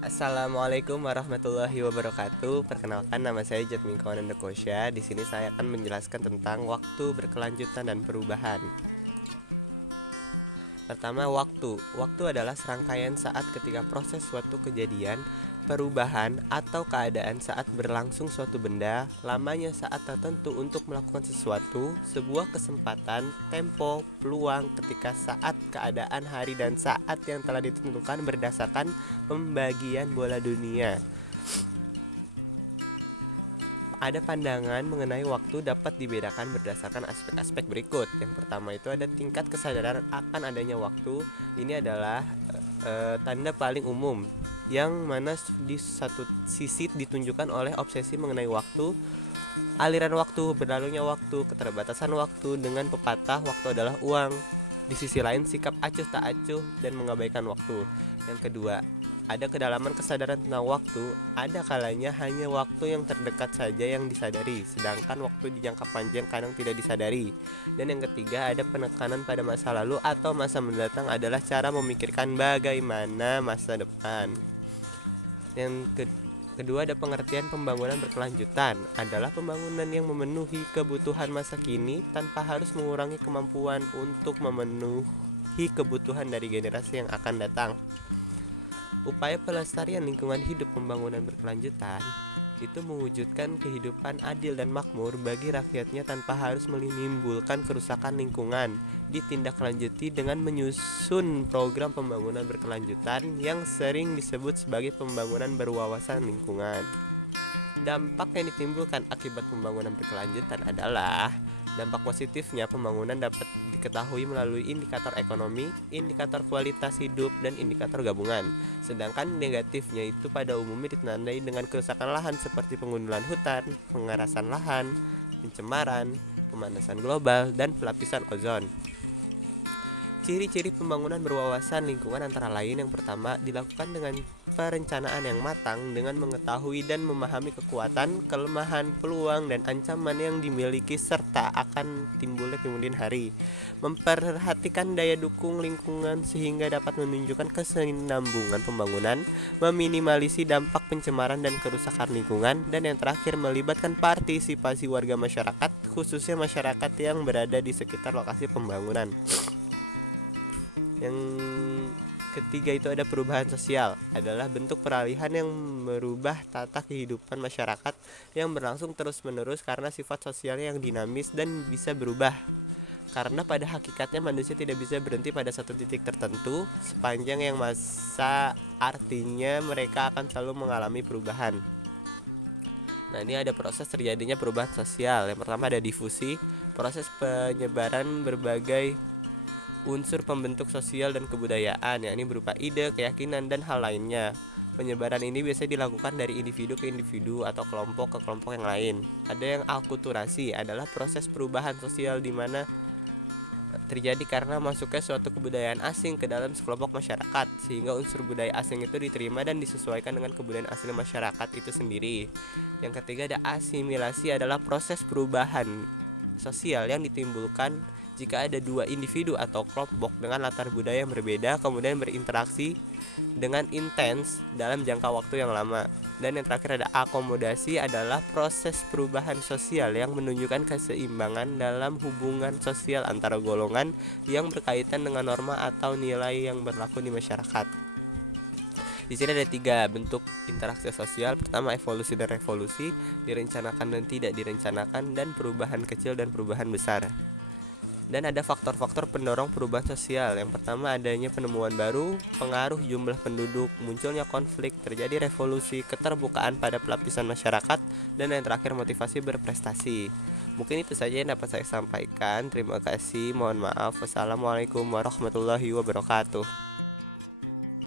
Assalamualaikum warahmatullahi wabarakatuh. Perkenalkan, nama saya Jatmiko Kosya. Di sini saya akan menjelaskan tentang waktu berkelanjutan dan perubahan. Pertama, waktu. Waktu adalah serangkaian saat ketika proses suatu kejadian, perubahan, atau keadaan saat berlangsung suatu benda, lamanya saat tertentu untuk melakukan sesuatu, sebuah kesempatan, tempo, peluang ketika saat, keadaan, hari, dan saat yang telah ditentukan berdasarkan pembagian bola dunia. Ada pandangan mengenai waktu dapat dibedakan berdasarkan aspek-aspek berikut. Yang pertama itu ada tingkat kesadaran akan adanya waktu. Ini adalah tanda paling umum, yang mana di satu sisi ditunjukkan oleh obsesi mengenai waktu, aliran waktu, berlalunya waktu, keterbatasan waktu dengan pepatah waktu adalah uang. Di sisi lain, sikap acuh tak acuh dan mengabaikan waktu. Yang kedua, ada kedalaman kesadaran tentang waktu. Ada kalanya hanya waktu yang terdekat saja yang disadari, sedangkan waktu di jangka panjang kadang tidak disadari. Dan yang ketiga, ada penekanan pada masa lalu atau masa mendatang adalah cara memikirkan bagaimana masa depan. Yang kedua, ada pengertian pembangunan berkelanjutan. Adalah pembangunan yang memenuhi kebutuhan masa kini tanpa harus mengurangi kemampuan untuk memenuhi kebutuhan dari generasi yang akan datang. Upaya pelestarian lingkungan hidup pembangunan berkelanjutan itu mewujudkan kehidupan adil dan makmur bagi rakyatnya tanpa harus menimbulkan kerusakan lingkungan. Ditindaklanjuti dengan menyusun program pembangunan berkelanjutan yang sering disebut sebagai pembangunan berwawasan lingkungan. Dampak yang ditimbulkan akibat pembangunan berkelanjutan adalah dampak positifnya pembangunan dapat diketahui melalui indikator ekonomi, indikator kualitas hidup, dan indikator gabungan. Sedangkan negatifnya itu pada umumnya ditandai dengan kerusakan lahan seperti pengundulan hutan, pengerasan lahan, pencemaran, pemanasan global, dan pelapisan ozon. Ciri-ciri pembangunan berwawasan lingkungan antara lain, yang pertama, dilakukan dengan perencanaan yang matang dengan mengetahui dan memahami kekuatan, kelemahan, peluang, dan ancaman yang dimiliki serta akan timbulnya kemudian hari. Memperhatikan daya dukung lingkungan sehingga dapat menunjukkan kesinambungan pembangunan, meminimalisasi dampak pencemaran dan kerusakan lingkungan, dan yang terakhir melibatkan partisipasi warga masyarakat, khususnya masyarakat yang berada di sekitar lokasi pembangunan. Yang ketiga itu ada perubahan sosial, adalah bentuk peralihan yang merubah tata kehidupan masyarakat yang berlangsung terus-menerus karena sifat sosialnya yang dinamis dan bisa berubah. Karena pada hakikatnya manusia tidak bisa berhenti pada satu titik tertentu sepanjang yang masa, artinya mereka akan selalu mengalami perubahan. Nah, ini ada proses terjadinya perubahan sosial. Yang pertama ada difusi, proses penyebaran berbagai unsur pembentuk sosial dan kebudayaan, yakni berupa ide, keyakinan, dan hal lainnya. Penyebaran ini biasanya dilakukan dari individu ke individu atau kelompok ke kelompok yang lain. Ada yang akulturasi, adalah proses perubahan sosial di mana terjadi karena masuknya suatu kebudayaan asing ke dalam sekelompok masyarakat, sehingga unsur budaya asing itu diterima dan disesuaikan dengan kebudayaan asli masyarakat itu sendiri. Yang ketiga ada asimilasi, adalah proses perubahan sosial yang ditimbulkan jika ada dua individu atau kelompok dengan latar budaya yang berbeda kemudian berinteraksi dengan intens dalam jangka waktu yang lama. Dan yang terakhir ada akomodasi, adalah proses perubahan sosial yang menunjukkan keseimbangan dalam hubungan sosial antara golongan yang berkaitan dengan norma atau nilai yang berlaku di masyarakat. Di sini ada 3 bentuk interaksi sosial. Pertama, evolusi dan revolusi, direncanakan dan tidak direncanakan, dan perubahan kecil dan perubahan besar. Dan ada faktor-faktor pendorong perubahan sosial. Yang pertama, adanya penemuan baru, pengaruh jumlah penduduk, munculnya konflik, terjadi revolusi, keterbukaan pada pelapisan masyarakat, dan yang terakhir motivasi berprestasi. Mungkin itu saja yang dapat saya sampaikan. Terima kasih, mohon maaf. Wassalamualaikum warahmatullahi wabarakatuh.